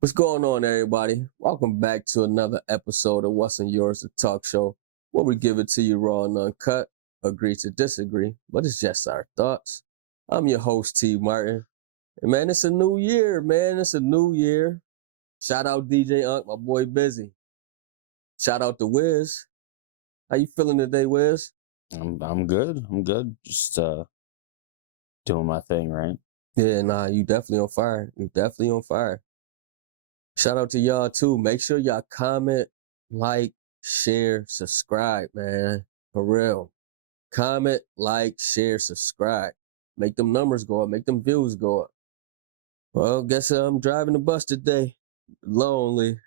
What's going on, everybody? Welcome back to another episode of What's in Yours, the talk show, where we give it to you raw and uncut, agree to disagree, but it's just our thoughts. I'm your host, T. Martin. And man, it's a new year, man. It's a new year. Shout out DJ Unk, my boy Busy. Shout out to Wiz. How you feeling today, Wiz? I'm good. I'm good. Just doing my thing, right? Yeah, nah, you definitely on fire. You definitely on fire. Shout out to y'all too. Make sure y'all comment, like, share, subscribe, man. For real. Comment, like, share, subscribe. Make them numbers go up. Make them views go up. Well, guess I'm driving the bus today. Lonely.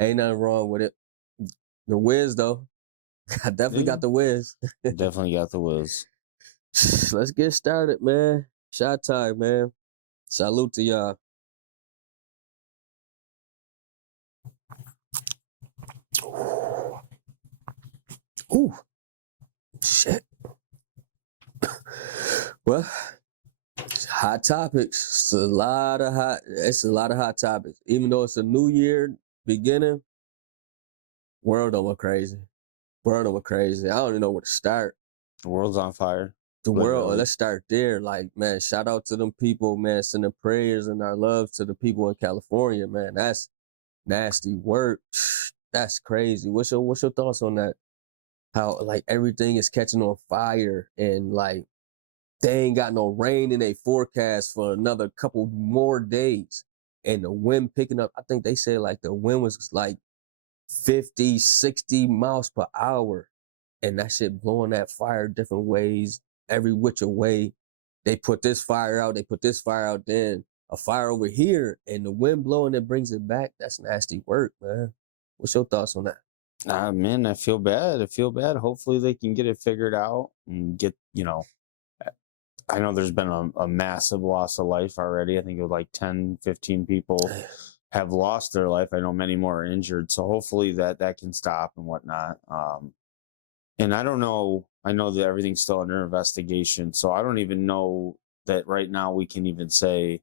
Ain't nothing wrong with it. The whiz though. I definitely got the whiz. Definitely got the whiz. Let's get started, man. Shot time, man. Salute to y'all. Ooh. Shit. Well, hot topics. It's a lot of hot topics. Even though it's a new year beginning, world over crazy. World over crazy. I don't even know where to start. The world's on fire. The world, Literally. let's start there. Like, man, shout out to them people, man, sending prayers and our love to the people in California, man. That's nasty work. That's crazy. What's your thoughts on that? How like everything is catching on fire and like they ain't got no rain in their forecast for another couple more days. And the wind picking up, I think they said like the wind was like 50, 60 miles per hour. And that shit blowing that fire different ways, every which way. They put this fire out, they put this fire out, then a fire over here, and the wind blowing that brings it back. That's nasty work, man. What's your thoughts on that? Man, I feel bad. I feel bad. Hopefully they can get it figured out and get, I know there's been a massive loss of life already. I think it was like 10, 15 people have lost their life. I know many more are injured. So hopefully that can stop and whatnot. And I don't know. I know that everything's still under investigation. So I don't even know that right now we can even say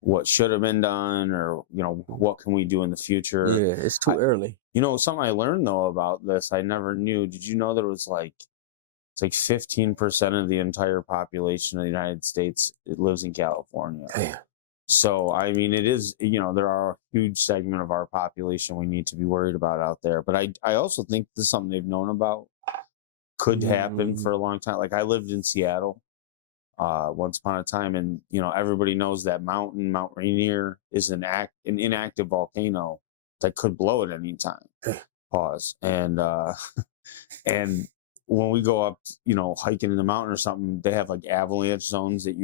what should have been done or, what can we do in the future. Yeah, it's too early. Something I learned though about this, I never knew. Did you know that it's like 15% of the entire population of the United States lives in California? Damn. So, I mean, it is, there are a huge segment of our population we need to be worried about out there. But I also think this is something they've known about, could happen for a long time. Like I lived in Seattle once upon a time, and everybody knows that Mount Rainier is an inactive volcano that could blow at any time. Pause. And and when we go up, hiking in the mountain or something, they have like avalanche zones that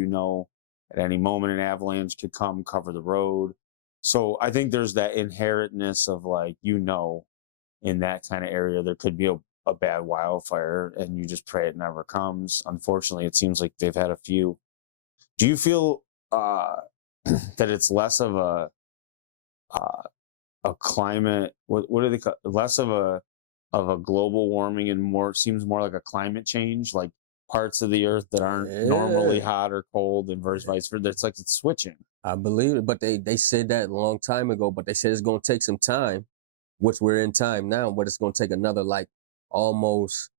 at any moment an avalanche could come cover the road. So I think there's that inherentness of like, in that kind of area there could be a bad wildfire, and you just pray it never comes. Unfortunately, it seems like they've had a few. Do you feel that it's less of a climate? What do they call less of a global warming and seems more like a climate change, like parts of the earth that aren't normally hot or cold and vice versa? It's like it's switching. I believe it, but they said that a long time ago, but they said it's going to take some time, which we're in time now, but it's going to take another like almost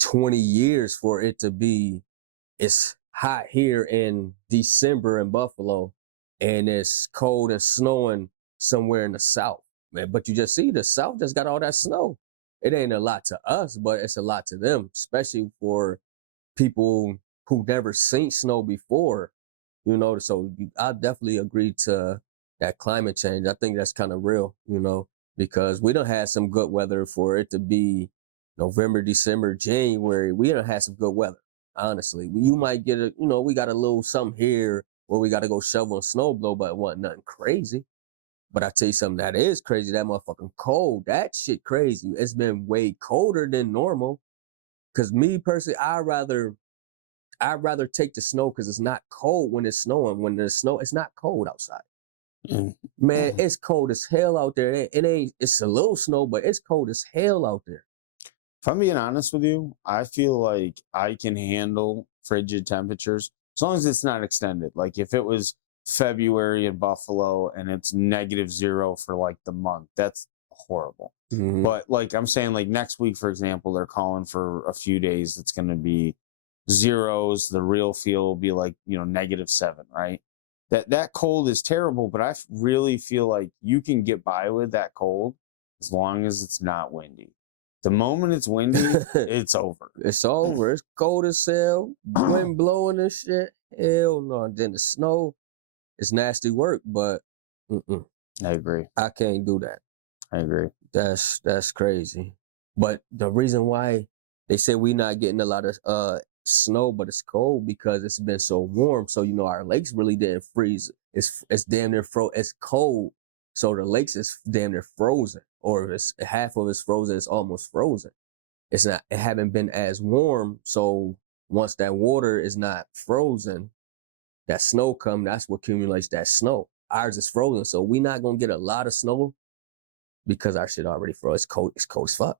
20 years for it to be. It's hot here in December in Buffalo, and it's cold and snowing somewhere in the South, man. But you just see the South just got all that snow. It ain't a lot to us, but it's a lot to them, especially for people who never seen snow before, So I definitely agree to that climate change. I think that's kind of real, because we don't have some good weather for it to be November, December, January. We don't have some good weather, honestly. You might get we got a little something here where we got to go shovel and snow blow, but it wasn't nothing crazy. But I tell you something that is crazy, that motherfucking cold. That shit crazy. It's been way colder than normal. Cause me personally, I'd rather take the snow because it's not cold when it's snowing. When there's snow, it's not cold outside. Man, it's cold as hell out there. It's a little snow, but it's cold as hell out there. If I'm being honest with you, I feel like I can handle frigid temperatures as long as it's not extended. Like if it was February in Buffalo and it's -0 for like the month. That's horrible. Mhm. But like I'm saying, like next week, for example, they're calling for a few days. It's going to be zeros. The real feel will be like, -7, right? That cold is terrible, but I really feel like you can get by with that cold as long as it's not windy. The moment it's windy, it's over. It's over. It's cold as hell. Wind blowing and shit. Hell no. And then the snow. It's nasty work, but I agree. I can't do that. I agree. That's crazy. But the reason why they say we not getting a lot of snow, but it's cold because it's been so warm. So our lakes really didn't freeze. It's damn near It's cold, so the lakes is damn near frozen, or it's half of it's frozen. It's almost frozen. It's not. It haven't been as warm. So once that water is not frozen, that snow come. That's what accumulates that snow. Ours is frozen, so we not gonna get a lot of snow because our shit already froze. It's cold. It's cold as fuck.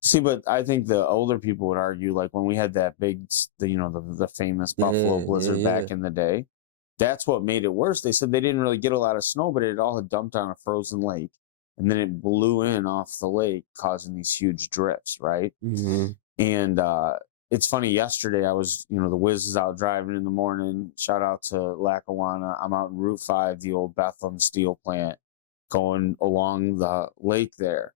See, but I think the older people would argue, like when we had that big, the famous Buffalo blizzard back in the day, that's what made it worse. They said they didn't really get a lot of snow, but it all had dumped on a frozen lake, and then it blew in off the lake, causing these huge drifts, right? Mm-hmm. And it's funny. Yesterday, I was, the Wiz is out driving in the morning. Shout out to Lackawanna. I'm out in Route 5, the old Bethlehem steel plant, going along the lake there.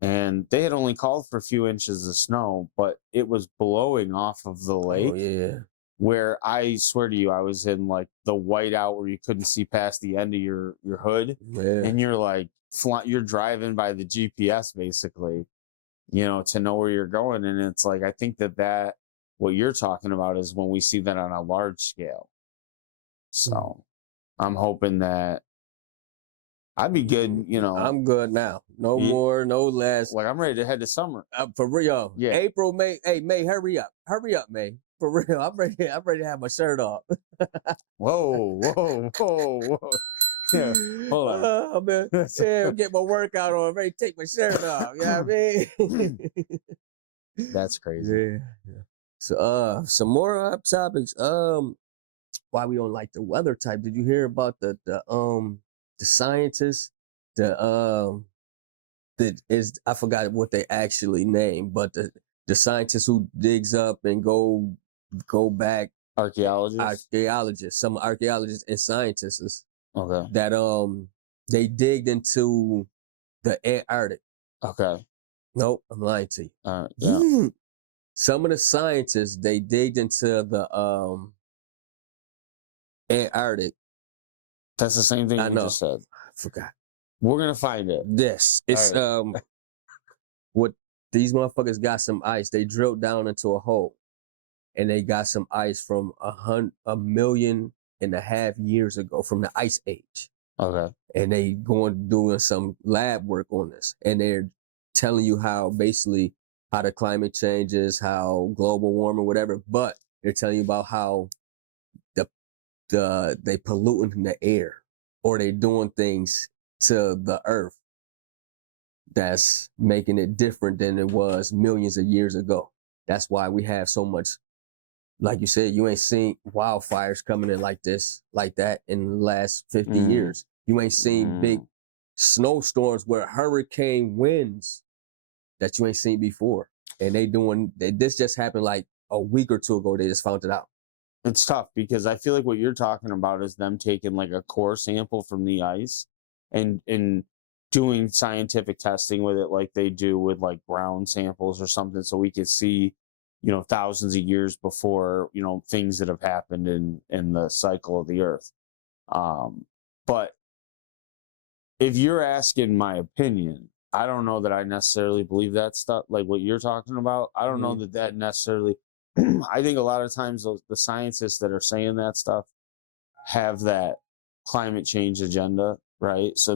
And they had only called for a few inches of snow, but it was blowing off of the lake. Oh, yeah. Where I swear to you, I was in like the whiteout where you couldn't see past the end of your hood. Yeah. And you're like, you're driving by the GPS basically, to know where you're going. And it's like, I think that what you're talking about is when we see that on a large scale. So I'm hoping that I'd be good, I'm good now. No more, no less. Like I'm ready to head to summer. For real. Yeah. April, May. Hey, May, hurry up. Hurry up, May. For real. I'm ready to have my shirt off. Whoa. Yeah. Hold on. Oh, man. Yeah, get my workout on. I'm ready to take my shirt off. You know what I mean? That's crazy. Yeah. So some more topics. Why we don't like the weather type. Did you hear about the scientists, I forgot what they actually named, but the scientists who digs up and go back, Archaeologists, some archaeologists and scientists, okay, that they digged into the Antarctic. Okay. Nope, I'm lying to you. Yeah. Some of the scientists, they digged into the Antarctic. That's the same thing I you know. just said. I forgot. We're gonna find it. This it's what these motherfuckers got some ice. They drilled down into a hole, and they got some ice from 1.5 million years ago, from the Ice Age. Okay. And they doing some lab work on this, and they're telling you how basically how the climate changes, how global warming, whatever. But they're telling you about how they polluting the air, or they doing things to the earth that's making it different than it was millions of years ago. That's why we have so much, like you said, you ain't seen wildfires coming in like that in the last 50 years. You ain't seen big snowstorms with hurricane winds that you ain't seen before. And this just happened like a week or two ago. They just found it out. It's tough because I feel like what you're talking about is them taking like a core sample from the ice and doing scientific testing with it, like they do with like ground samples or something, so we could see, thousands of years before, things that have happened in the cycle of the earth. But if you're asking my opinion, I don't know that I necessarily believe that stuff, like what you're talking about. I don't know that necessarily. I think a lot of times the scientists that are saying that stuff have that climate change agenda, right? So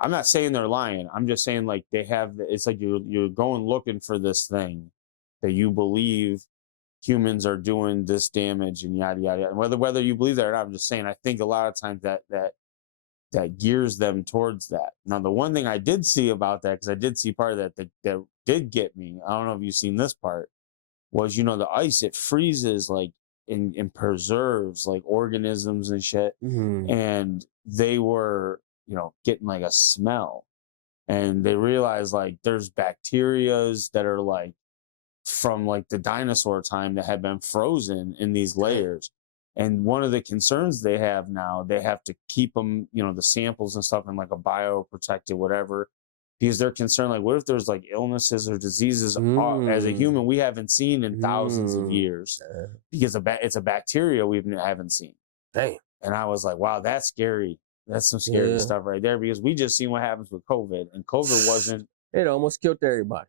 I'm not saying they're lying. I'm just saying like they have, it's like you're going looking for this thing that you believe humans are doing this damage and yada, yada, yada. Whether you believe that or not, I'm just saying, I think a lot of times that gears them towards that. Now, the one thing I did see about that, because I did see part of that did get me, I don't know if you've seen this part, was, the ice, it freezes like in preserves, like organisms and shit. And they were, getting like a smell. And they realized like there's bacterias that are like from like the dinosaur time that had been frozen in these layers. And one of the concerns they have now, they have to keep them, the samples and stuff in like a bioprotected whatever, because they're concerned like, what if there's like illnesses or diseases as a human we haven't seen in thousands of years, because it's a bacteria we haven't seen. Damn. And I was like, wow, that's scary. That's some scary stuff right there, because we just seen what happens with COVID, and COVID wasn't. It almost killed everybody.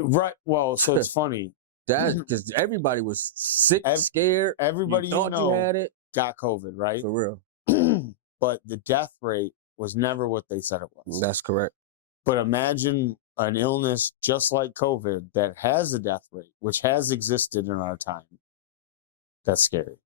Right. Well, so it's funny. That because everybody was sick, scared. Everybody you thought you had it. Got COVID, right? For real. But the death rate was never what they said it was. That's correct. But imagine an illness just like COVID that has a death rate, which has existed in our time. That's scary.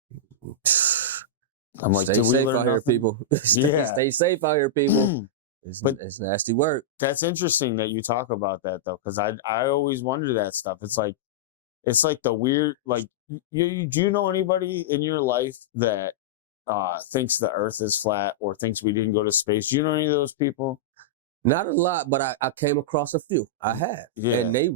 I'm like, stay safe out here, people. Stay safe out here, people. It's nasty work. That's interesting that you talk about that though, because I always wonder that stuff. It's like the weird, like, do you know anybody in your life that thinks the Earth is flat or thinks we didn't go to space? Do you know any of those people? Not a lot, but I came across a few. I have, and they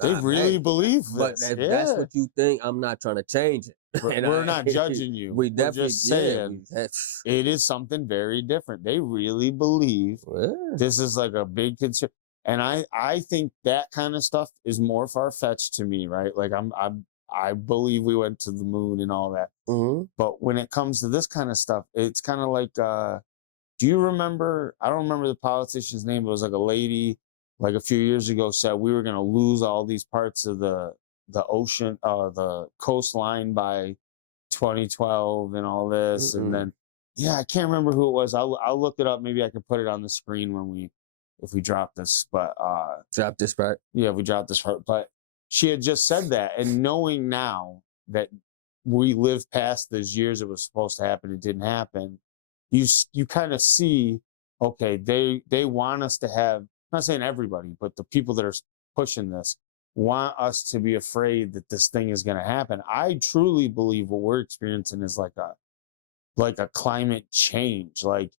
really believe this. But if that's what you think, I'm not trying to change it. We're not judging you. We definitely We're just saying it is something very different. They really believe this is like a big concern. And I think that kind of stuff is more far-fetched to me, right? Like I believe we went to the moon and all that. But when it comes to this kind of stuff, it's kind of like, do you remember, I don't remember the politician's name, but it was like a lady like a few years ago said we were going to lose all these parts of the ocean, the coastline by 2012 and all this. And then, I can't remember who it was. I'll look it up. Maybe I could put it on the screen if we drop this, but drop this part. Yeah, we dropped this part. But she had just said that, and knowing now that we lived past those years it was supposed to happen, it didn't happen. You kind of see, okay, they want us to have, I'm not saying everybody, but the people that are pushing this want us to be afraid that this thing is going to happen. I truly believe what we're experiencing is like a climate change. Like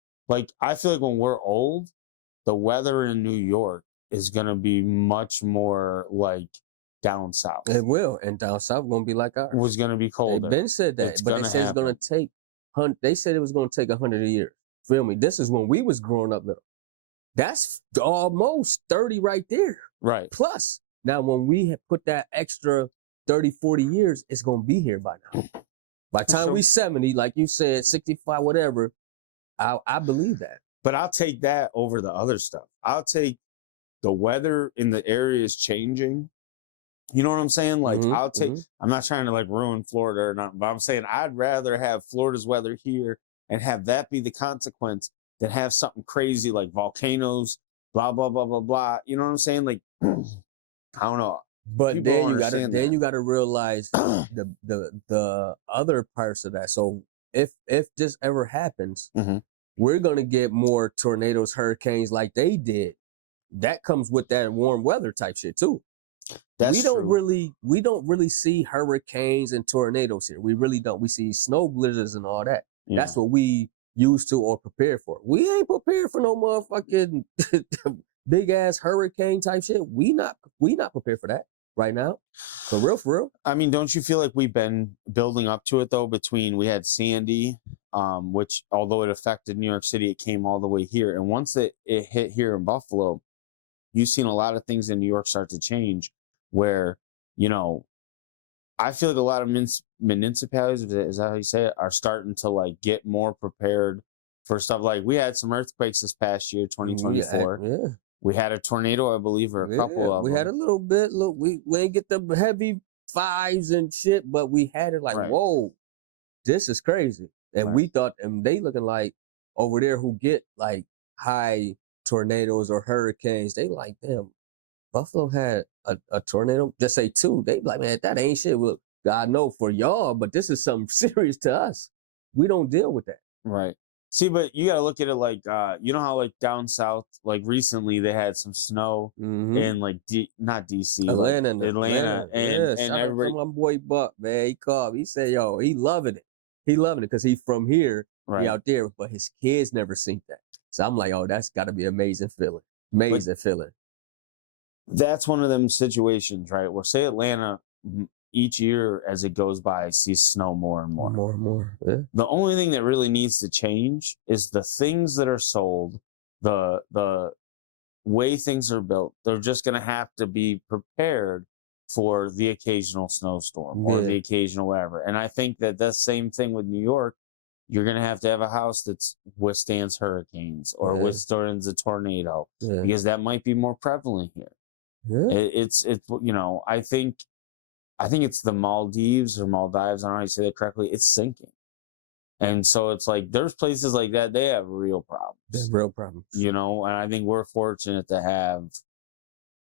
I feel like when we're old, the weather in New York is going to be much more like down south. It will, and down south going to be like ours. It was going to be colder. They've been said that, but they said it's going to take. They said it was going to take 100 years. Feel me? This is when we was growing up little. That's almost 30 right there. Right. Plus, now when we have put that extra 30, 40 years, it's going to be here by now. By the time we 70, like you said, 65, whatever, I believe that. But I'll take that over the other stuff. I'll take the weather in the areas changing. You know what I'm saying? Like, I'll take, I'm not trying to like ruin Florida or nothing, but I'm saying I'd rather have Florida's weather here and have that be the consequence than have something crazy like volcanoes, blah, blah, blah, blah, blah. You know what I'm saying? Like, I don't know. But then you gotta realize the other parts of that. So if this ever happens, we're gonna get more tornadoes, hurricanes like they did. That comes with that warm weather type shit too. We don't really see hurricanes and tornadoes here. We really don't. We see snow blizzards and all that. Yeah. That's what we used to or prepare for. We ain't prepared for no motherfucking big ass hurricane type shit. We not prepared for that right now. For real. I mean, don't you feel like we've been building up to it though? We had Sandy, which although it affected New York City, it came all the way here. And once it hit here in Buffalo, you've seen a lot of things in New York start to change where, I feel like a lot of municipalities, is that how you say it, are starting to like get more prepared for stuff. Like we had some earthquakes this past year, 2024. Yeah. We had a tornado, I believe, or a couple of them. We had a little bit. Look, we ain't get the heavy fives and shit, but we had it like, whoa, this is crazy. And we thought, and they looking like over there who get like high tornadoes or hurricanes, they like, damn, Buffalo had a tornado, just say 2. They like, man, that ain't shit. Well, God know for y'all, but this is something serious to us. We don't deal with that. Right. See, but you gotta look at it like you know how like down south, like recently they had some snow in like not DC, Atlanta, like Atlanta, and shout out to everybody, my boy Buck, man. He called me. He said, "Yo, he loving it. He loving it because he from here, he right? out there, but his kids never seen that." So I'm like, "Oh, that's got to be amazing feeling, amazing feeling." That's one of them situations, right? Where say Atlanta each year as it goes by sees snow more and more. More and more. Yeah. The only thing that really needs to change is the things that are sold, the way things are built. They're just going to have to be prepared for the occasional snowstorm or the occasional whatever. And I think that the same thing with New York. You're going to have a house that withstands hurricanes or withstands a tornado because that might be more prevalent here. Yeah. It's you know, I think it's the Maldives or Maldives. I don't know how you say that correctly. It's sinking. And so it's like, there's places like that. They have real problems. There's real problems. You know, and I think we're fortunate to have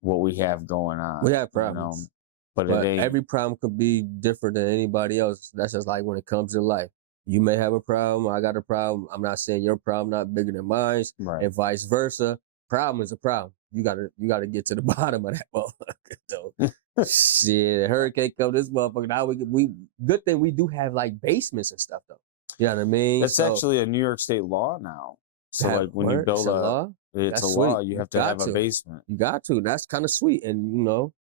what we have going on. We have problems. You know? But every problem could be different than anybody else. That's just like when it comes to life. You may have a problem. I got a problem. I'm not saying your problem not bigger than mine, and vice versa. Problem is a problem. You gotta get to the bottom of that motherfucker, though. Shit, hurricane come this motherfucker. Now we good thing we do have like basements and stuff though. You know what I mean? That's actually a New York State law now. So like when you build it's a law. You have to have a basement. You got to. That's kind of sweet, and you know,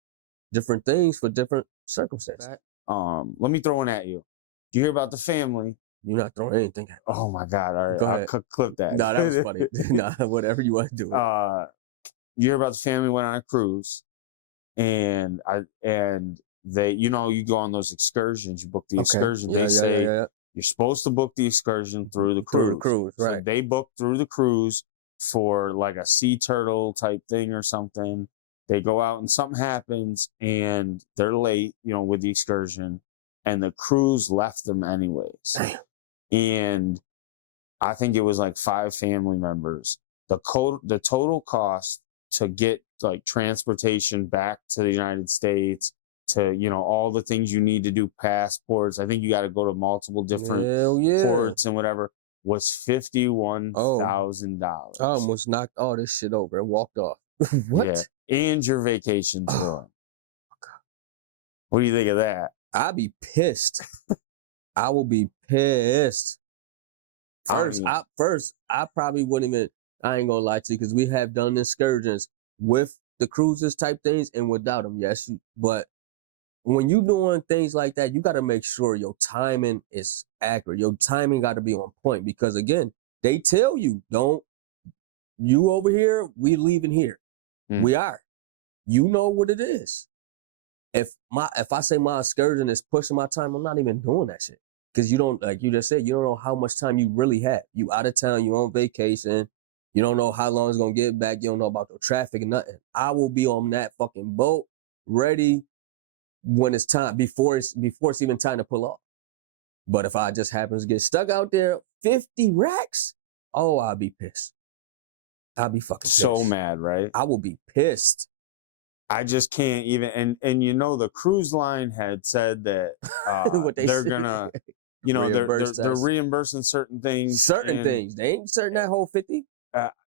different things for different circumstances. Let me throw one at you. Do you hear about the family? You're not throwing anything at me. Oh my God! All right, Go ahead. I'll clip that. No, that was funny. Nah, whatever you want to do. You hear about the family went on a cruise, and they, you know, you go on those excursions. You book the excursion. They say you're supposed to book the excursion through the cruise. Right. So they book through the cruise for like a sea turtle type thing or something. They go out and something happens and they're late, you know, with the excursion, and the cruise left them anyways. Damn. And I think it was like 5 family members. The total cost to get like transportation back to the United States, to, you know, all the things you need to do, passports. I think you got to go to multiple different ports and whatever, was $51,000. I almost knocked all this shit over and walked off. What? Yeah. And your vacation ruined. What do you think of that? I'd be pissed. I will be pissed. First, I probably wouldn't even, I ain't gonna lie to you, because we have done excursions with the cruises type things and without them, yes. But when you doing things like that, you got to make sure your timing is accurate. Your timing got to be on point, because again, they tell you, you over here, we leaving here. We are. You know what it is. If I say my excursion is pushing my time, I'm not even doing that shit. Because you don't, like you just said, you don't know how much time you really have. You out of town, you on vacation, you don't know how long it's gonna get back, you don't know about the traffic and nothing. I will be on that fucking boat, ready when it's time, before it's even time to pull off. But if I just happen to get stuck out there, 50 racks, oh, I'll be pissed. I'll be fucking pissed. So mad, right? I will be pissed. I just can't even, and you know, the cruise line had said that they're gonna, you know, they're reimbursing certain things. Things. They ain't certain that whole 50.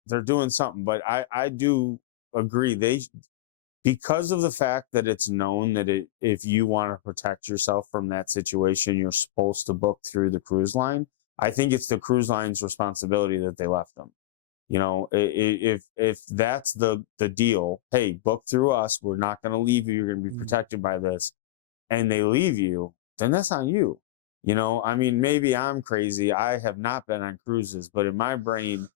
They're doing something, but I do agree. Because of the fact that it's known that if you want to protect yourself from that situation, you're supposed to book through the cruise line. I think it's the cruise line's responsibility that they left them. You know, if that's the deal, hey, book through us. We're not going to leave you. You're going to be protected by this. And they leave you, then that's on you. You know, I mean, maybe I'm crazy. I have not been on cruises, but in my brain,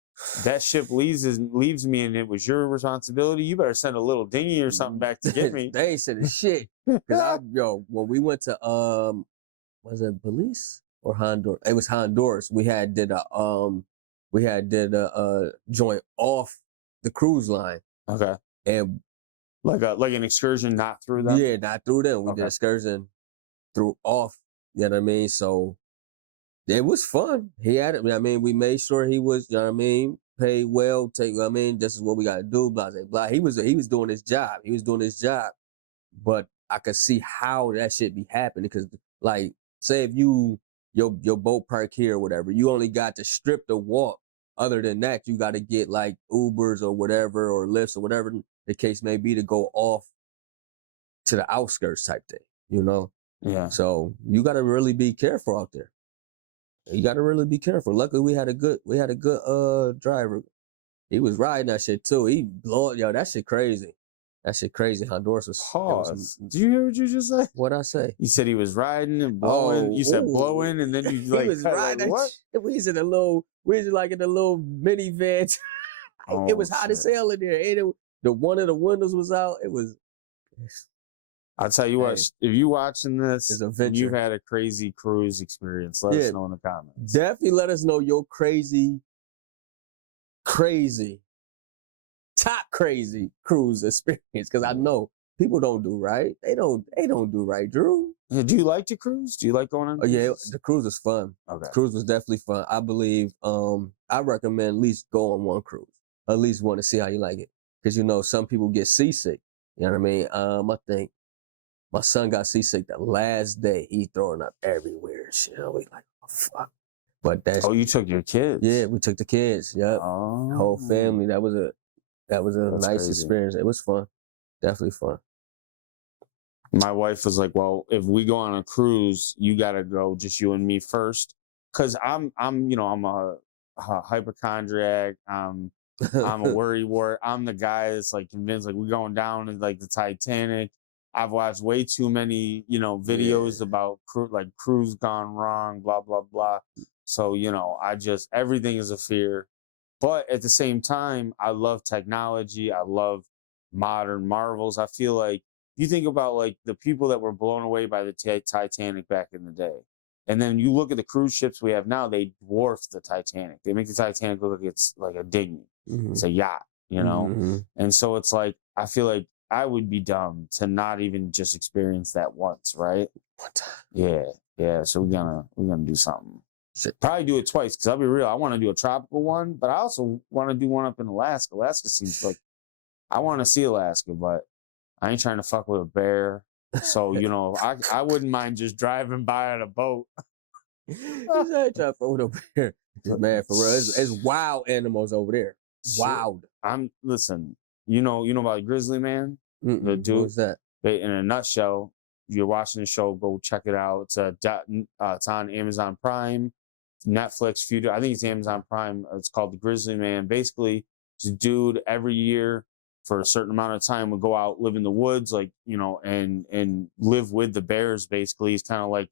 that ship leaves me and it was your responsibility. You better send a little dinghy or something back to get me. They ain't said shit. Cause when we went to, was it Belize or Honduras? It was Honduras. We had did a joint off the cruise line. Okay. And like an excursion, not through them? Yeah, not through them. We did excursion through off. You know what I mean? So it was fun. He had it. I mean, we made sure he was, you know what I mean, paid well, this is what we gotta do, blah, blah, blah. He was doing his job. But I could see how that shit be happening. Because like, say if you your boat park here or whatever. You only got to strip to walk. Other than that, you got to get like Ubers or whatever, or Lyfts or whatever the case may be, to go off to the outskirts type thing, you know? Yeah. So you got to really be careful out there. You got to really be careful. Luckily, we had a good driver. He was riding that shit too. He blowing, yo, that shit crazy. That shit crazy. Honduras was. Pause. Do you hear what you just said? What'd I say? You said he was riding and blowing. You said ooh. blowing, and then you like, he was riding. what? We was like in a little minivan. Oh, it was hot as hell in there. And the one of the windows was out. It was. I'll tell you what, if you watching this, It's a venture. you've had a crazy cruise experience. Let us know in the comments. Definitely let us know your crazy, top crazy cruise experience. Because I know people don't do right. They don't do right, Drew. Yeah, do you like to cruise? Do you like going on? Oh yeah, cruises? the cruise was fun. Okay. The cruise was definitely fun. I believe. I recommend at least go on one cruise. At least want to see how you like it. Because you know some people get seasick. You know what I mean? I think my son got seasick the last day. He throwing up everywhere and shit. We like, oh, fuck. But that's. Oh, you took your kids? Yeah, we took the kids. Yep. Oh. The whole family. That was a That's nice crazy. experience. It was fun. Definitely fun. My wife was like, "Well, if we go on a cruise, you got to go just you and me first, because I'm a hypochondriac. I'm a worry wart. I'm the guy that's like convinced like we're going down in like the Titanic. I've watched way too many videos about cruise gone wrong, blah blah blah. So everything is a fear, but at the same time, I love technology. I love modern marvels. I feel like you think about like the people that were blown away by the Titanic back in the day, and then you look at the cruise ships we have now. They dwarf the Titanic. They make the Titanic look like it's like a dinghy. Mm-hmm. It's a yacht, Mm-hmm. And so it's like I feel like I would be dumb to not even just experience that once, right? One time. Yeah. So we're gonna do something. Shit. Probably do it twice because I'll be real. I want to do a tropical one, but I also want to do one up in Alaska. Alaska seems like I want to see Alaska, but I ain't trying to fuck with a bear. So I wouldn't mind just driving by on a boat. Man, for real, it's wild animals over there. Wild. Listen. You know about Grizzly Man? The dude. What's that? In a nutshell, if you're watching the show, go check it out. It's on Amazon Prime, Netflix. I think it's Amazon Prime. It's called The Grizzly Man. Basically, this dude every year for a certain amount of time would go out, live in the woods, and live with the bears. Basically, he's kind of like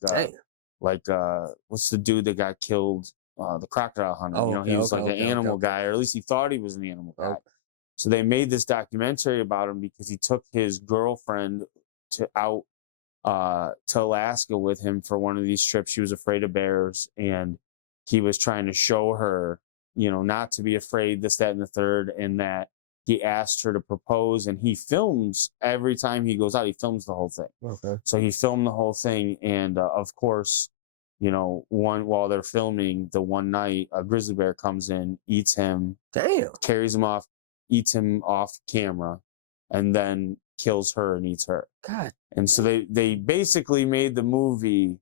what's the dude that got killed? The crocodile hunter. Oh, he was an animal guy, or at least he thought he was an animal guy. So they made this documentary about him because he took his girlfriend to Alaska with him for one of these trips. She was afraid of bears, and he was trying to show her, not to be afraid, this, that, and the third, and that he asked her to propose, and he films every time he goes out. He films the whole thing. Okay. So he filmed the whole thing, and of course, while they're filming, the one night a grizzly bear comes in, eats him, carries him off, eats him off camera, and then kills her and eats her. God. And so they basically made the movie,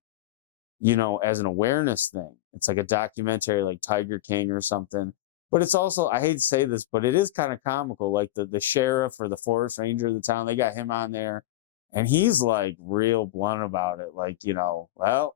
as an awareness thing. It's like a documentary like Tiger King or something. But it's also, I hate to say this, but it is kind of comical. Like the sheriff or the forest ranger of the town, they got him on there, and he's like real blunt about it. Like, well,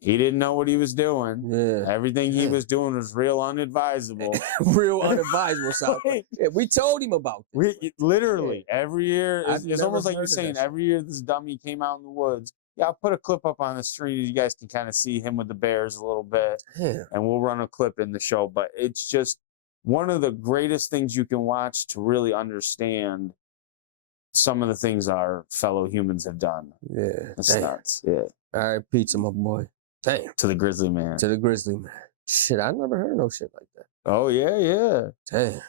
he didn't know what he was doing. Yeah. Everything he was doing was real unadvisable. Real unadvisable, South. Yeah, we told him about this. Literally, every year, it's almost like you're heard of saying, that every year this dummy came out in the woods. Yeah, I'll put a clip up on the screen. You guys can kind of see him with the bears a little bit. Yeah. And we'll run a clip in the show. But it's just one of the greatest things you can watch to really understand some of the things our fellow humans have done. Yeah. It's nuts. Yeah. All right, pizza, my boy. Damn. To the Grizzly Man. To the Grizzly Man. Shit, I never heard no shit like that. Oh, yeah. Damn.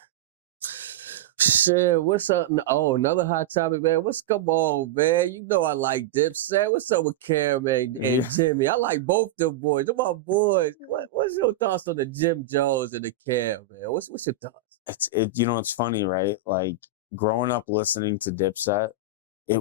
Shit, what's up? Oh, another hot topic, man. Come on, man. You know I like Dipset. What's up with Cam and Jimmy? I like both them boys. They're my boys. What's your thoughts on the Jim Jones and the Cam, man? What's your thoughts? It's funny, right? Like growing up listening to Dipset,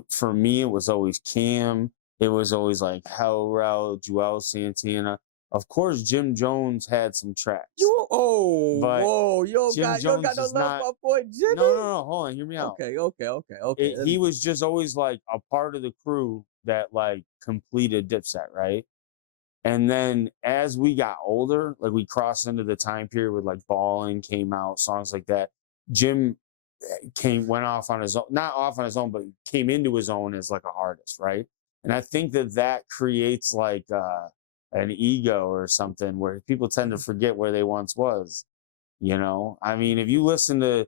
for me it was always Cam, it was always like Hell Rel, Joel Santana. Of course, Jim Jones had some tracks. But whoa, you don't Jim got no Jones is love not- for my boy Jimmy. No, hold on, hear me out. Okay. He was just always like a part of the crew that like completed Dipset, right? And then as we got older, like we crossed into the time period with like Ballin' came out, songs like that. Jim went off on his own, not off on his own, but came into his own as like an artist, right? And I think that creates like an ego or something where people tend to forget where they once was. You know, I mean, if you listen to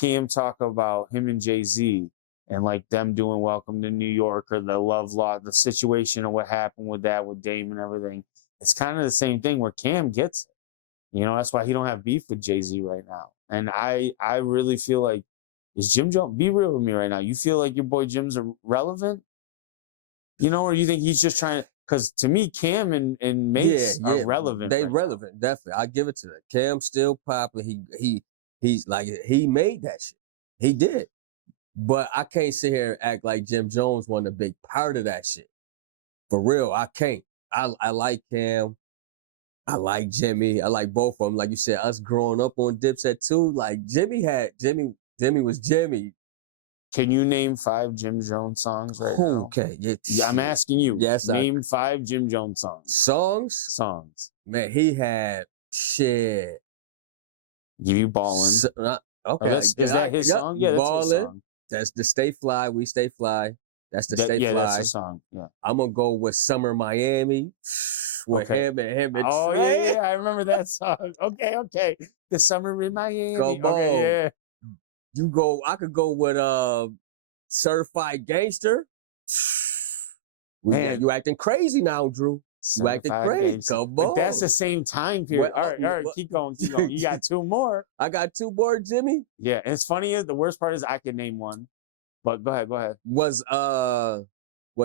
Cam talk about him and Jay-Z and like them doing Welcome to New York or the Love Law, the situation and what happened with that with Dame and everything, it's kind of the same thing where Cam gets it. You know, that's why he don't have beef with Jay-Z right now. And I really feel like, is Jim Jones, be real with me right now, you feel like your boy Jim's relevant? You know, or you think he's just trying to, because to me, Cam and Mace are relevant. They right relevant, definitely. I give it to them. Cam still popping. He's like, he made that shit. He did. But I can't sit here and act like Jim Jones wasn't a big part of that shit. For real, I can't. I like Cam. I like Jimmy. I like both of them. Like you said, us growing up on Dipset too. Like Jimmy was Jimmy. Can you name 5 Jim Jones songs right now? Okay. Yeah, I'm asking you. Yes. Name 5 Jim Jones songs. Songs? Man, he had shit. Give you Ballin'. Okay. Is that his song? Yeah, that's his song. That's the Stay Fly. We Stay Fly. That's the Stay Fly. Yeah, that's the song. Yeah. I'm gonna go with Summer Miami. With him and oh Trey. yeah, I remember that song. Okay. The Summer in Miami. Come okay, on. yeah. I could go with Certified Gangster. Man. You acting crazy now, Drew. You acting crazy. Gangster. Come But on. that's the same time period. Well, all right, keep going. You got 2 more. I got 2 more, Jimmy. Yeah, and it's funny is the worst part is I can name one. But go ahead. Was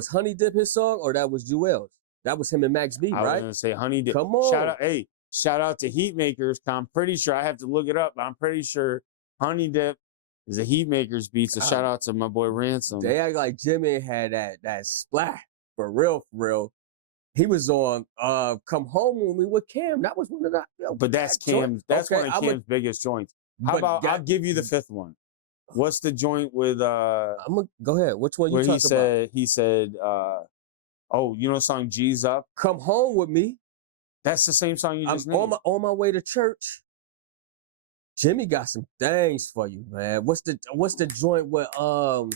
Honey Dip his song or that was Jewel's? That was him and Max B, I right? was gonna say Honey Dip. Come on. Shout out to Heatmakers. I'm pretty sure I have to look it up, but I'm pretty sure Honey Dip is a Heatmakers beat. So shout out to my boy Ransom. They act like Jimmy had that splat for real. He was on Come Home with Me with Cam. That was one of the but that's Cam's. That's one of Cam's biggest joints. How about I'll give you the 5th one. What's the joint with I'm gonna go ahead. Which one you talking about? He said you know the song G's Up? Come Home with Me. That's the same song you just named. On my way to church. Jimmy got some things for you, man. What's the joint with on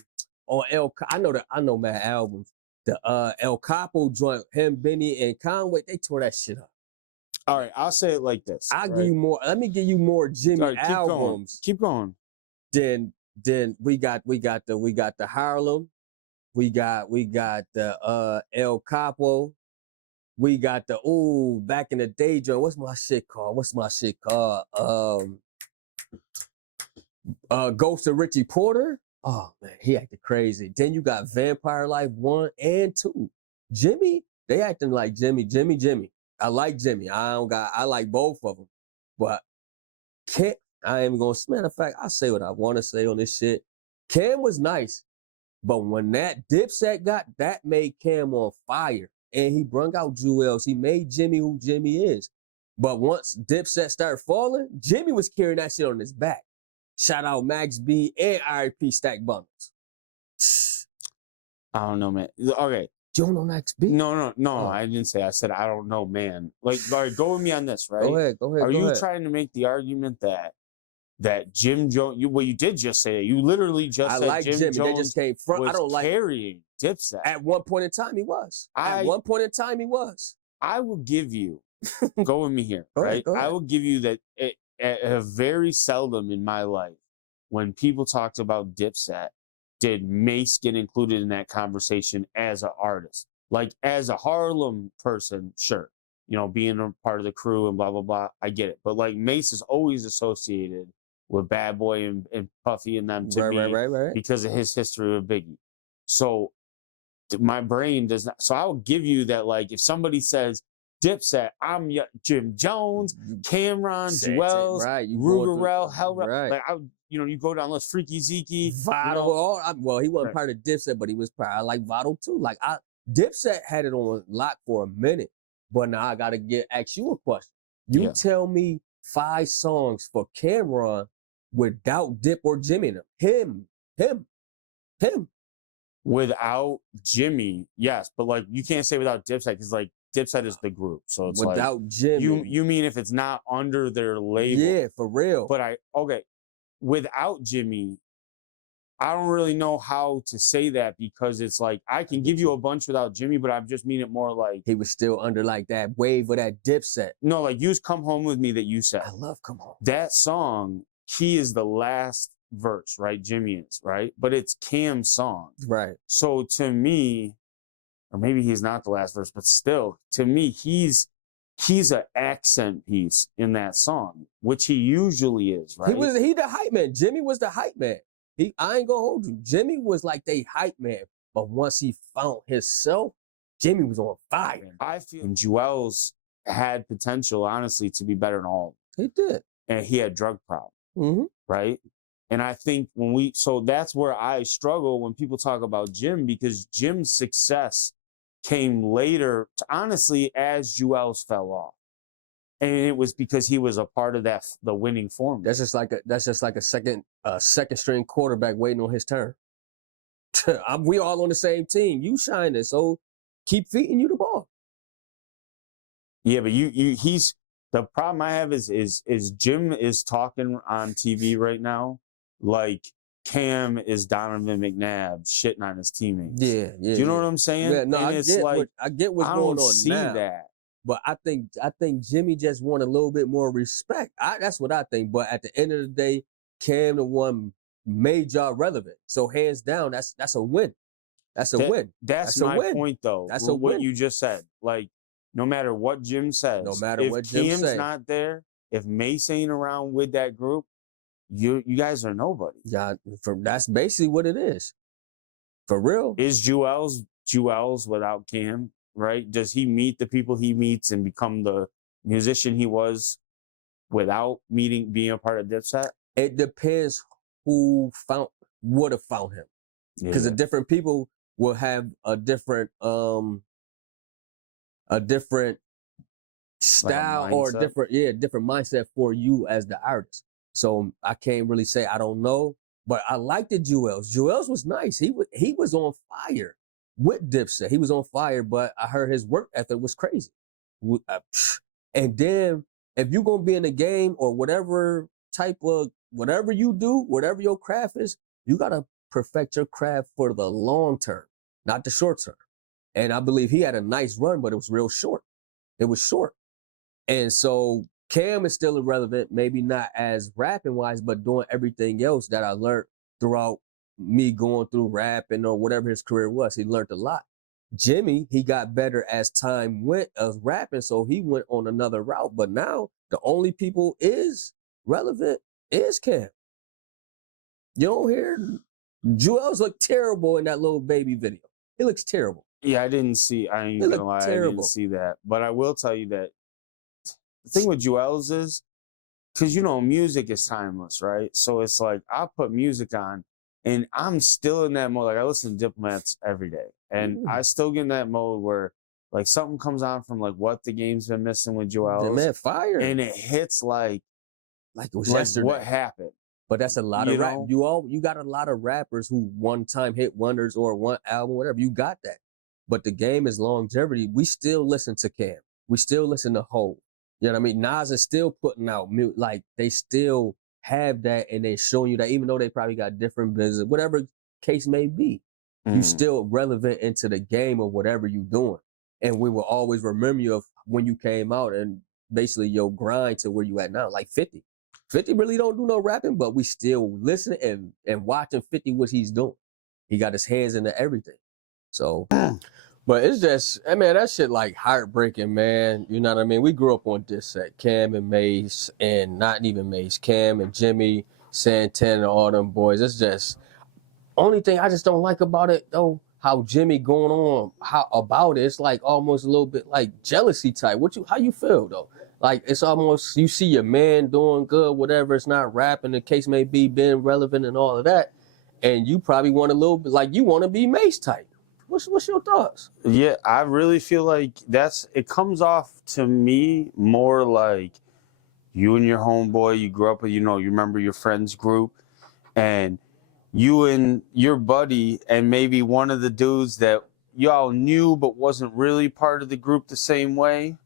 I know Matt albums. The El Capo joint, him, Benny, and Conway, they tore that shit up. All right, I'll say it like this. Give you more. Let me give you more Jimmy albums. Keep going. Then we got the Harlem. We got the El Capo. We got the back in the day joint. What's my shit called? Ghost of Richie Porter. Oh man, he acted crazy. Then you got Vampire Life 1 and 2. Jimmy, they acting like Jimmy. I like Jimmy. I like both of them. But I ain't gonna, matter of fact, I say what I want to say on this shit. Cam was nice, but when that Dipset that made Cam on fire. And he brung out Jewels. He made Jimmy who Jimmy is. But once Dipset started falling, Jimmy was carrying that shit on his back. Shout out Max B and RIP Stack Bundles. I don't know, man. Okay. You don't know Max B? No. I didn't say. I said I don't know, man. Like, all right, go with me on this, right? Go ahead. Are you trying to make the argument that Jim Jones? You did just say it. You literally just said like Jim Jimmy. Jones They just came front. was I don't like carrying Dipset. At one point in time, he was. At one point in time, he was. I will give you. Go with me here, Go right? ahead. I will give you that. Very seldom in my life, when people talked about Dipset, did Mace get included in that conversation as an artist? Like as a Harlem person, sure, you know, being a part of the crew and blah blah blah, I get it. But like Mace is always associated with Bad Boy and Puffy and them to me right. because of his history with Biggie. So my brain does not. So I will give you that. Like if somebody says Dipset, I'm Jim Jones, Cameron, Jewels, Rugerel, Hellrell. Right. Like you go down the list, Freaky Zeke, Vado. Well, he wasn't part of Dipset, but he was part. I like Vado too. Like Dipset had it on lock for a minute, but now I gotta ask you a question. You tell me 5 songs for Cameron without Dip or Jimmy in them. Him. Without Jimmy, yes, but like you can't say without Dipset because like Dipset is the group, so it's without like, Jimmy. You mean if it's not under their label? Yeah, for real. But without Jimmy, I don't really know how to say that because it's like I can give you a bunch without Jimmy, but I just mean it more like he was still under like that wave of that Dipset. No, like use "Come Home with Me" that you said. I love "Come Home." That song, he is the last verse, right? Jimmy is, right? But it's Cam's song. Right. So to me, or maybe he's not the last verse, but still, to me, he's an accent piece in that song, which he usually is, right? He the hype man. Jimmy was the hype man. I ain't gonna hold you. Jimmy was like they hype man, but once he found himself, Jimmy was on fire. I feel Juelz had potential, honestly, to be better than all. He did. And he had drug problems, right? And I think so that's where I struggle when people talk about Jim, because Jim's success came later, honestly, as Juelz fell off. And it was because he was a part of the winning formula. That's just like a second string quarterback waiting on his turn. We all on the same team. You shining, so keep feeding you the ball. Yeah, but he's the problem I have is Jim is talking on TV right now like Cam is Donovan McNabb shitting on his teammates. Yeah. Do you know what I'm saying? Yeah, no, I get what's going on now. I don't see that. But I think Jimmy just want a little bit more respect. That's what I think. But at the end of the day, Cam the one made y'all relevant. So hands down, that's a win. That's a win. That's my point, though. That's what you just said. Like, no matter what Jim says, if Cam's not there, if Mace ain't around with that group, you guys are nobody. Yeah, that's basically what it is. For real. Is Juelz without Cam? Right? Does he meet the people he meets and become the musician he was without being a part of Dipset? It depends who would have found him. Because the different people will have a different style like or different mindset for you as the artist. So I can't really say I don't know, but I liked the Juelz. Juelz was nice. He was on fire with Dipset. He was on fire, but I heard his work ethic was crazy. And then if you're gonna be in the game or whatever you do, whatever your craft is, you gotta perfect your craft for the long term, not the short term. And I believe he had a nice run, but it was real short. It was short. And so Cam is still irrelevant, maybe not as rapping wise, but doing everything else that I learned throughout me going through rapping or whatever his career was. He learned a lot. Jimmy, he got better as time went of rapping, so he went on another route. But now the only people is relevant is Cam. You don't hear Juelz look terrible in that little baby video. He looks terrible. Yeah, I ain't gonna lie, terrible. I didn't see that. But I will tell you that the thing with Juelz is, because music is timeless, right? So it's like I'll put music on and I'm still in that mode. Like I listen to Diplomats every day. And I still get in that mode where like something comes on from like What the Game's Been Missing with Juelz. The man fire. And it hits like it was yesterday. What happened? But that's a lot of rap. You got a lot of rappers who one time hit wonders or one album, whatever. You got that. But the game is longevity. We still listen to Cam. We still listen to Hov. You know what I mean? Nas is still putting out like they still have that, and they showing you that even though they probably got different business, whatever case may be, you still relevant into the game of whatever you doing. And we will always remember you of when you came out and basically your grind to where you at now, like 50. 50 really don't do no rapping, but we still listen and watching 50 what he's doing. He got his hands into everything. So, but it's just, man, that shit like heartbreaking, man. You know what I mean? We grew up on this set, Cam and Mace, and not even Mace, Cam and Jimmy, Santana, and all them boys. It's just, only thing I just don't like about it though, how Jimmy going on, about it, it's like almost a little bit like jealousy type. How you feel though? Like it's almost, you see your man doing good, whatever, it's not rapping, the case may be, being relevant and all of that. And you probably want a little bit, like you want to be Mace type. What's your thoughts? Yeah, I really feel like it comes off to me more like you and your homeboy, you grew up with, you remember your friends group, and you and your buddy, and maybe one of the dudes that y'all knew but wasn't really part of the group the same way.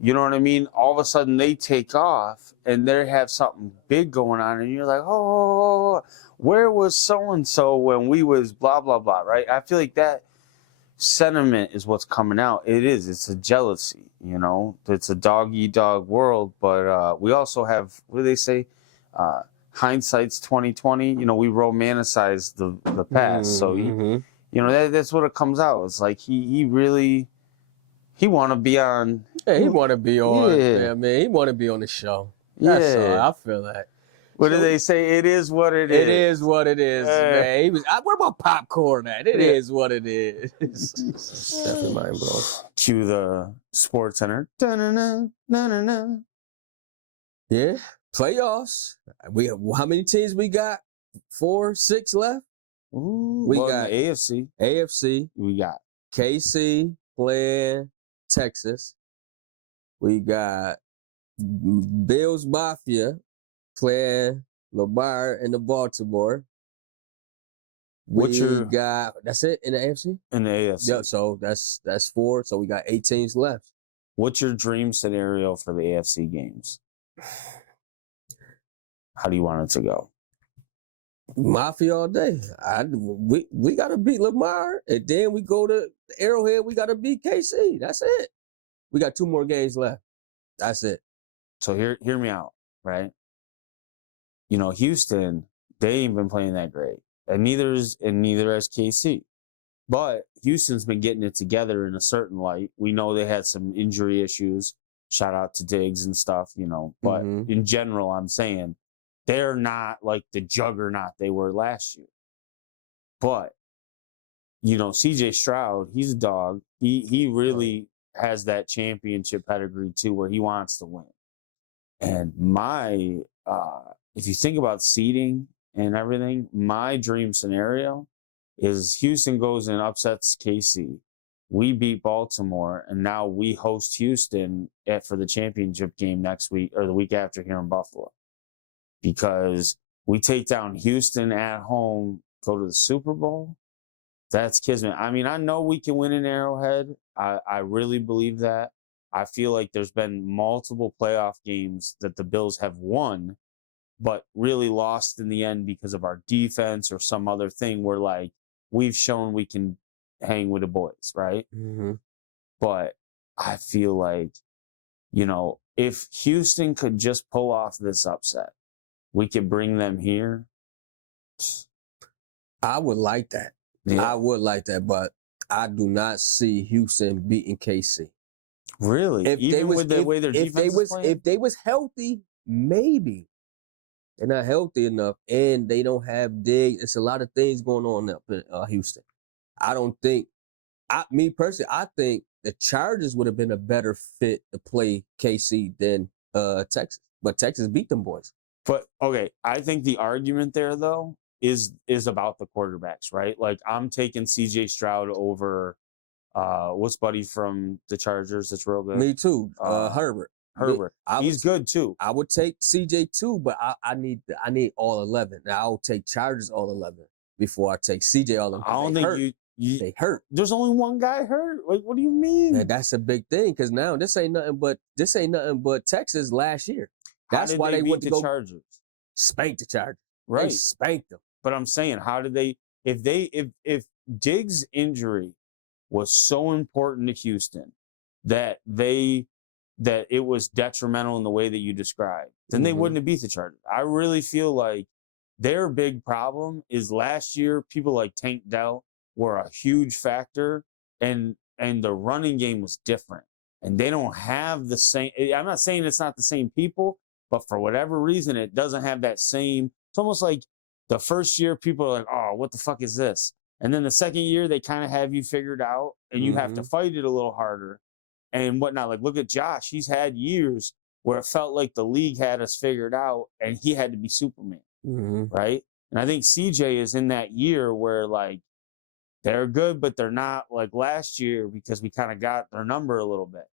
You know what I mean? All of a sudden they take off and they have something big going on, and you're like, oh, where was so and so when we was blah blah blah, right? I feel like that sentiment is what's coming out. It's a jealousy, it's a dog eat dog world, but we also have, what do they say, hindsight's 2020. We romanticize the past. So that's what it comes out. It's like he really want to be on. Yeah, he want to be on. Yeah, man, he want to be on the show. That's all. I feel that. What do they say? It is what it is. It is what it is, man. What about popcorn at? It is what it is. Definitely mind blowing. Cue the Sports Center. Da-na-na, yeah, playoffs. How many teams we got? 4, 6 left. Ooh, we got the AFC. AFC. We got KC playing Texas. We got Bills Mafia playing Lamar in the Baltimore. That's it in the AFC? In the AFC. Yeah, so that's 4. So we got 8 teams left. What's your dream scenario for the AFC games? How do you want it to go? Mafia all day. We gotta beat Lamar, and then we go to Arrowhead. We gotta beat KC. That's it. We got 2 more games left. That's it. So hear me out, right? Houston, they ain't been playing that great, and neither has KC. But Houston's been getting it together in a certain light. We know they had some injury issues. Shout out to Diggs and stuff, But in general, I'm saying they're not like the juggernaut they were last year. But CJ Stroud, he's a dog. He really has that championship pedigree too, where he wants to win. And if you think about seeding and everything, my dream scenario is Houston goes and upsets KC. We beat Baltimore, and now we host Houston for the championship game next week or the week after here in Buffalo. Because we take down Houston at home, go to the Super Bowl. That's kismet. I mean, I know we can win in Arrowhead. I really believe that. I feel like there's been multiple playoff games that the Bills have won, but really lost in the end because of our defense or some other thing where, like, we've shown we can hang with the boys, right? Mm-hmm. But I feel like, if Houston could just pull off this upset, we could bring them here. I would like that. Yeah. I would like that, but I do not see Houston beating KC. Really? With the way their defense is playing? If they was healthy, maybe. They're not healthy enough, and they don't have Diggs. It's a lot of things going on up in Houston. I don't think, me personally, I think the Chargers would have been a better fit to play KC than Texas. But Texas beat them boys. But, okay, I think the argument there, though, is about the quarterbacks, right? Like, I'm taking CJ Stroud over, what's Buddy from the Chargers that's real good? Me too, Herbert. He's good, too. I would take CJ, too, but I need all 11. Now, I'll take Chargers all 11 before I take CJ all 11. I don't think they hurt. There's only one guy hurt. Like, what do you mean? Man, that's a big thing because now this ain't nothing but Texas last year. That's why they went to go Chargers. Spank the Chargers. Right. They spanked them. But I'm saying, how did they? If Diggs' injury was so important to Houston that it was detrimental in the way that you described, then they wouldn't have beat the Chargers. I really feel like their big problem is last year people like Tank Dell were a huge factor, and the running game was different. And they don't have the same. I'm not saying it's not the same people, but for whatever reason, it doesn't have that same. It's almost like the first year people are like, oh, what the fuck is this? And then the second year, they kind of have you figured out, and you have to fight it a little harder and whatnot. Like, look at Josh. He's had years where it felt like the league had us figured out, and he had to be Superman, right? And I think CJ is in that year where, like, They're good, but they're not like last year because we kind of got their number a little bit.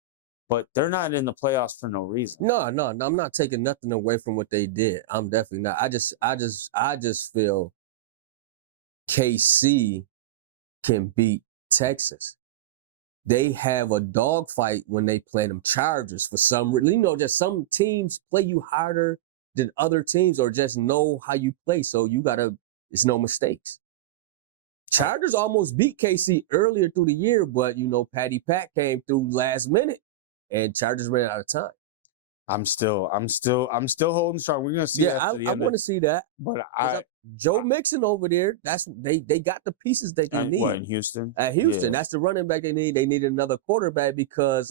But they're not in the playoffs for no reason. No, I'm not taking nothing away from what they did. I'm definitely not. I just feel KC can beat Texas. They have a dogfight when they play them Chargers for some reason. You know, just some teams play you harder than other teams or just know how you play. So it's no mistakes. Chargers almost beat KC earlier through the year, but you know, Patty Pat came through last minute and Chargers ran out of time. I'm still holding strong. We're gonna see. Yeah, I want to see that. But Joe Mixon over there, that's they got the pieces that they need. What, in Houston? At Houston, Yeah. that's the running back they need. They need another quarterback because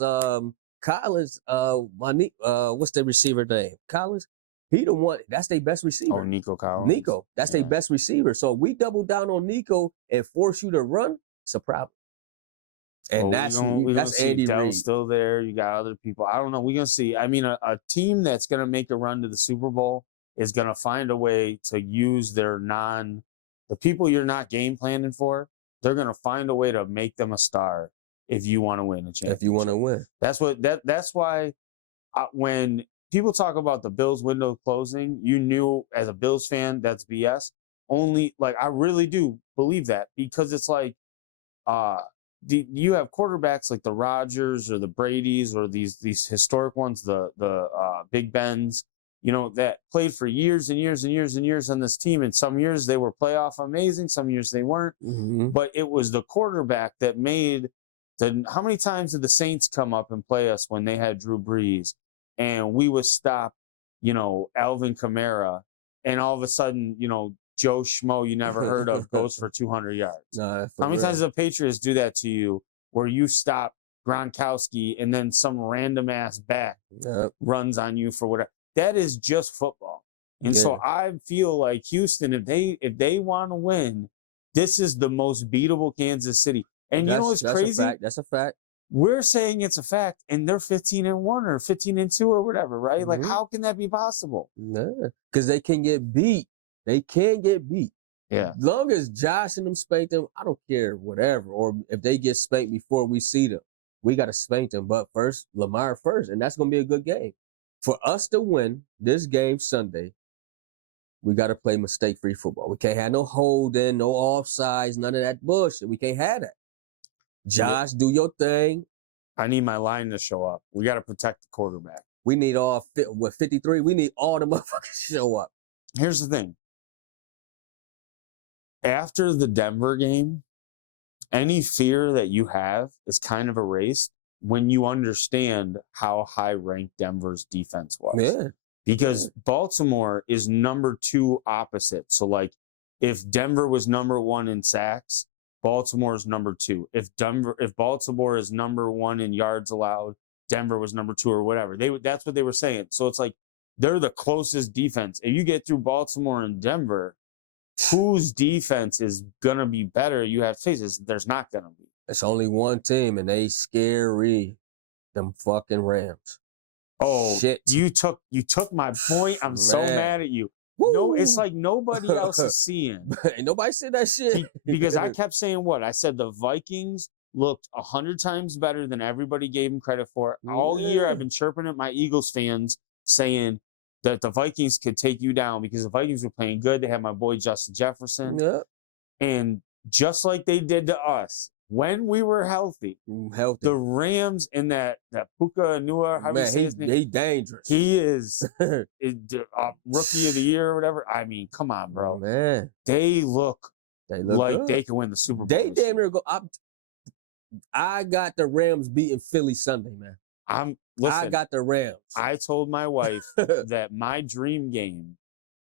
Collins, what's the receiver name? Collins, he the one. That's their best receiver. Oh, Nico Collins. Nico, that's their best receiver. So if we double down on Nico and force you to run, it's a problem. And we're that's gonna Andy see Dell's Reid. still there. You got other people. I don't know. We're gonna see. I mean, a team that's gonna make a run to the Super Bowl is gonna find a way to use the people you're not game planning for. They're gonna find a way to make them a star if you want to win a championship. If you want to win, That's why when people talk about the Bills window closing, you knew as a Bills fan that's BS. Only like I really do believe that because it's like you have quarterbacks like the Rodgers or the Bradys or these historic ones, the Big Bens, you know, that played for years and years and years and years on this team. And some years they were playoff amazing, some years they weren't. Mm-hmm. But it was the quarterback that made how many times did the Saints come up and play us when they had Drew Brees and we would stop, you know, Alvin Kamara and all of a sudden, you know, Joe Schmo you never heard of goes for 200 yards. Nah, how many times do the Patriots do that to you where you stop Gronkowski and then some random ass back runs on you for whatever? That is just football. And so I feel like Houston, if they want to win, this is the most beatable Kansas City. And you know what's crazy? That's a fact. We're saying it's a fact, and they're 15-1 or 15-2 or whatever, right? Mm-hmm. Like, how can that be possible? Nah, because they can get beat. They can get beat. Yeah. As long as Josh and them spank them, I don't care, whatever. Or if they get spanked before we see them, we got to spank them. But first, Lamar first, and that's going to be a good game. For us to win this game Sunday, we got to play mistake-free football. We can't have no holding, no offsides, none of that bullshit. We can't have that. Josh, do your thing. I need my line to show up. We got to protect the quarterback. We need 53? We need all the motherfuckers to show up. Here's the thing. After the Denver game, any fear that you have is kind of erased when you understand how high ranked Denver's defense was. Yeah. Because Baltimore is number 2 opposite. So, like, if Denver was number 1 in sacks, Baltimore is number 2. If Baltimore is number 1 in yards allowed, Denver was number 2 or whatever. That's what they were saying. So it's like they're the closest defense. If you get through Baltimore and Denver, whose defense is gonna be better? You have to face it. There's not gonna be. It's only one team, and they scary. Them fucking Rams. Oh, shit! You took my point. I'm so mad at you. Woo. No, it's like nobody else is seeing. Ain't nobody said that shit. Because I kept saying what? I said the Vikings looked 100 times better than everybody gave them credit for. All year I've been chirping at my Eagles fans saying that the Vikings could take you down because the Vikings were playing good. They had my boy Justin Jefferson. Yeah. And just like they did to us, when we were healthy, the Rams and that Puka Nua, how do you say his name? He dangerous. He is rookie of the year or whatever. I mean, come on, bro. Man, they look like good. They can win the Super Bowl. They damn near go. I got the Rams beating Philly Sunday, man. Listen, I got the Rams. I told my wife that my dream game,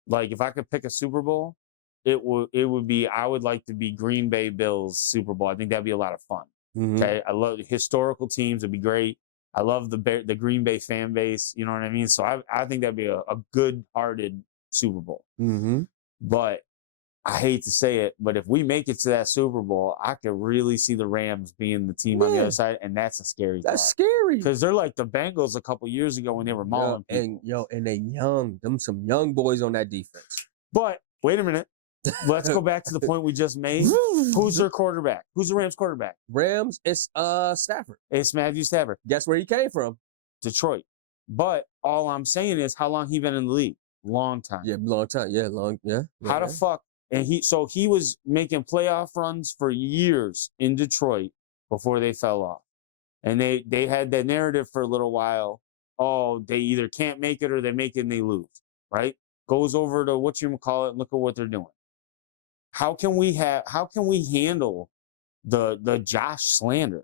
like if I could pick a Super Bowl, it would be, I would like to be Green Bay Bills Super Bowl. I think that'd be a lot of fun. Mm-hmm. Okay. I love historical teams. It'd be great. I love the Green Bay fan base. You know what I mean? So I think that'd be a good-hearted Super Bowl. Mm-hmm. But I hate to say it, but if we make it to that Super Bowl, I could really see the Rams being the team on the other side, and that's a scary thought. That's scary. Because they're like the Bengals a couple years ago when they were mauling people. And they young. Them some young boys on that defense. But wait a minute. let's go back to the point we just made. Who's their quarterback? Who's the Rams quarterback? Rams, it's Stafford. It's Matthew Stafford. Guess where he came from? Detroit. But all I'm saying is how long he been in the league? Long time. Yeah, long time. Yeah, yeah. How the fuck? And he was making playoff runs for years in Detroit before they fell off. And they had that narrative for a little while. Oh, they either can't make it or they make it and they lose, right? Goes over to whatchamacallit and look at what they're doing. How can we handle the Josh slander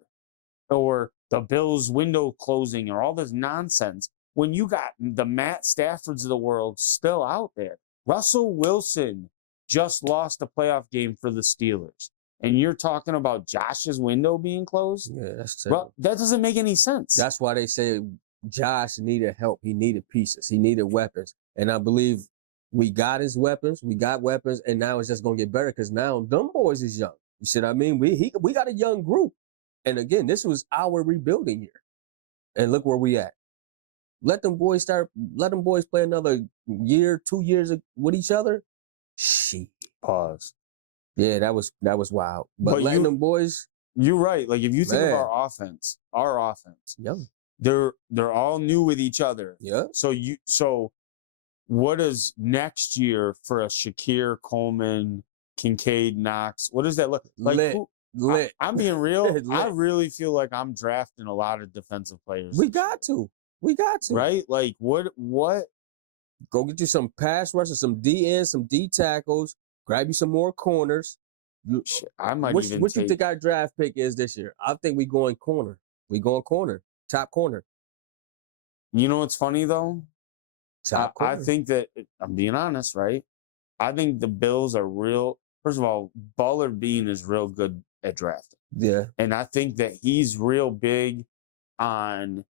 or the Bills window closing or all this nonsense when you got the Matt Staffords of the world still out there? Russell Wilson just lost a playoff game for the Steelers. And you're talking about Josh's window being closed? Yeah, that's terrible. That doesn't make any sense. That's why they say Josh needed help. He needed pieces. He needed weapons. And I believe we got his weapons. We got weapons. And now it's just going to get better because now them boys is young. You see what I mean? We got a young group. And again, this was our rebuilding year. And look where we at. Let them boys play another year, 2 years with each other. Shit. Pause. Yeah, that was wild. But letting them boys. You're right. Like if you think of our offense, Young. they're all new with each other. Yeah. So what is next year for a Shakir, Coleman, Kincaid, Knox? What does that look like? Lit. I'm being real. I really feel like I'm drafting a lot of defensive players. We got to. Right? Like what? Go get you some pass rushers, some D ends, some D tackles. Grab you some more corners. I might What you think our draft pick is this year? I think we going corner. Top corner. You know what's funny though? Top corner. I think that I'm being honest, right? I think the Bills are real. First of all, Bullard Bean is real good at drafting. Yeah. And I think that he's real big on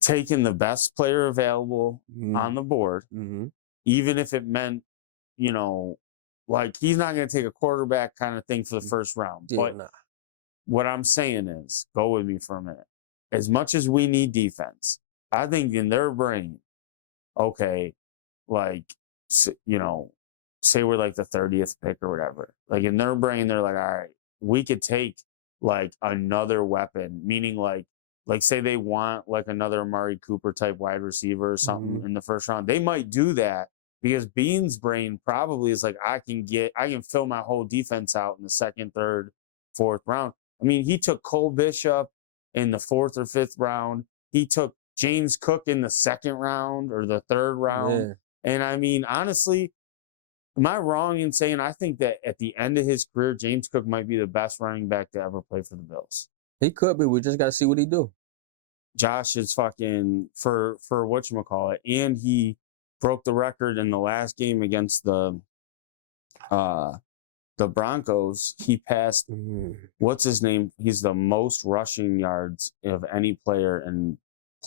taking the best player available on the board, even if it meant, like he's not going to take a quarterback kind of thing for the first round. But what I'm saying is, go with me for a minute. As much as we need defense, I think in their brain, okay, like, say we're like the 30th pick or whatever. Like in their brain, they're like, all right, we could take like another weapon, meaning like say they want like another Amari Cooper type wide receiver or something in the first round. They might do that because Bean's brain probably is like, I can fill my whole defense out in the second, third, fourth round. I mean, he took Cole Bishop in the 4th or 5th round. He took James Cook in the 2nd round or the 3rd round. Yeah. And I mean, honestly, am I wrong in saying I think that at the end of his career, James Cook might be the best running back to ever play for the Bills? He could be. We just got to see what he do. Josh is fucking for whatchamacallit. And he broke the record in the last game against the Broncos. He passed, what's his name? He's the most rushing yards of any player in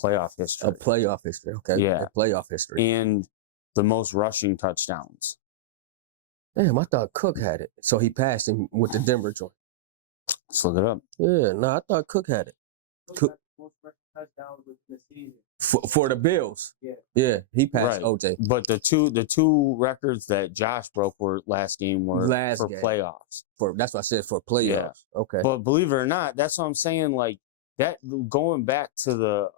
playoff history. A playoff history, okay. Yeah. A playoff history. And the most rushing touchdowns. Damn, I thought Cook had it. So he passed him with the Denver joint. Let's look it up. Yeah, no, I thought Cook had it. Cook. For the Bills. Yeah, he passed OJ. But the two records that Josh broke were last game were for playoffs. That's what I said, for playoffs. Yeah. Okay. But believe it or not, that's what I'm saying. Like that, going back to the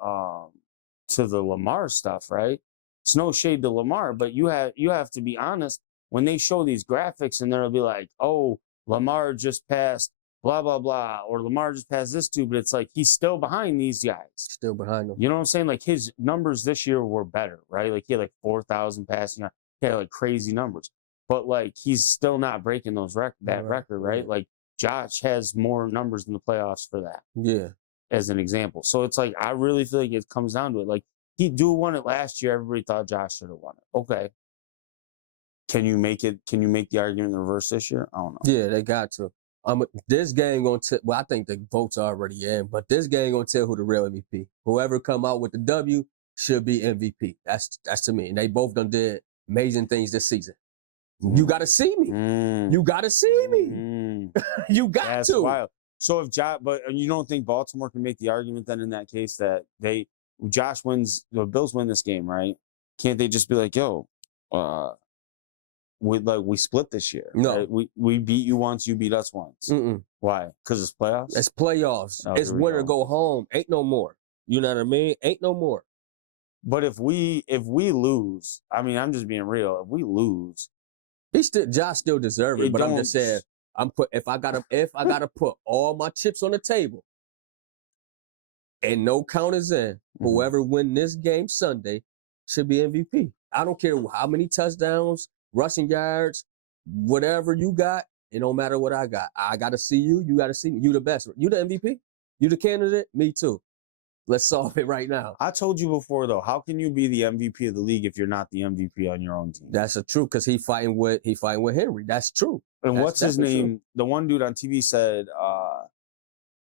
Lamar stuff, right? It's no shade to Lamar, but you have to be honest. When they show these graphics and they'll be like, oh, Lamar just passed blah, blah, blah, or Lamar just passed this too, but it's like he's still behind these guys. Still behind them. You know what I'm saying? Like his numbers this year were better, right? Like he had like 4,000 passing yards. He had like crazy numbers. But like he's still not breaking those record, right? Like Josh has more numbers in the playoffs for that. Yeah. As an example. So it's like I really feel like it comes down to it. Like he won it last year. Everybody thought Josh should have won it. Okay. Can you make the argument in the reverse this year? I don't know. Yeah, they got to. This game gonna tell. Well, I think the votes are already in, but this game gonna tell who the real MVP. Whoever come out with the W should be MVP. That's to me. And they both done did amazing things this season. You got to see me. You got to see me. You got That's to. Wild. So if but you don't think Baltimore can make the argument then in that case that Josh wins, the Bills win this game, right? Can't they just be like, yo, we split this year. No. Right? We beat you once, you beat us once. Mm-mm. Why? Because it's playoffs. It's playoffs. Oh, It's here we winner go. go home. Ain't no more. You know what I mean? Ain't no more. But if we lose, I mean, I'm just being real. If we lose, Josh still deserve it, It but I'm just don't- saying, if I gotta put all my chips on the table and no counters in, whoever win this game Sunday should be MVP. I don't care how many touchdowns, rushing yards, whatever you got. It don't matter what I got. I gotta see you. You gotta see me. You the best. You the MVP. You the candidate. Me too. Let's solve it right now. I told you before though, how can you be the MVP of the league if you're not the MVP on your own team? That's the truth because he fighting with Henry. That's true. And That's what's his definitely name? The one dude on TV said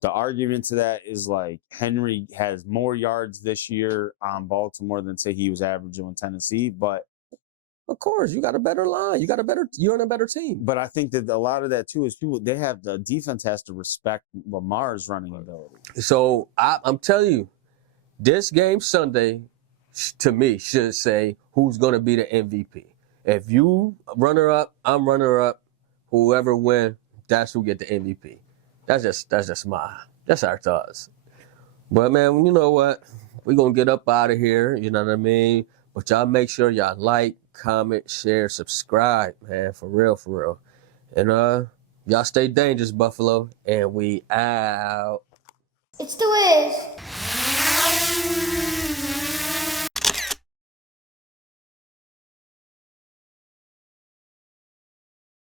the argument to that is like Henry has more yards this year on Baltimore than say he was averaging with Tennessee. But Of course, you got a better line. You're on a better team. I think that a lot of that too is the defense has to respect Lamar's running ability. So I'm telling you, this game Sunday, to me, should say who's going to be the MVP. If you runner up, I'm runner up. Whoever win, that's who get the MVP. That's our thoughts. But man, you know what? We're gonna get up out of here. You know what I mean? But y'all make sure y'all like, comment, share, subscribe, man. For real. And y'all stay dangerous, Buffalo. And we out. It's the Wiz.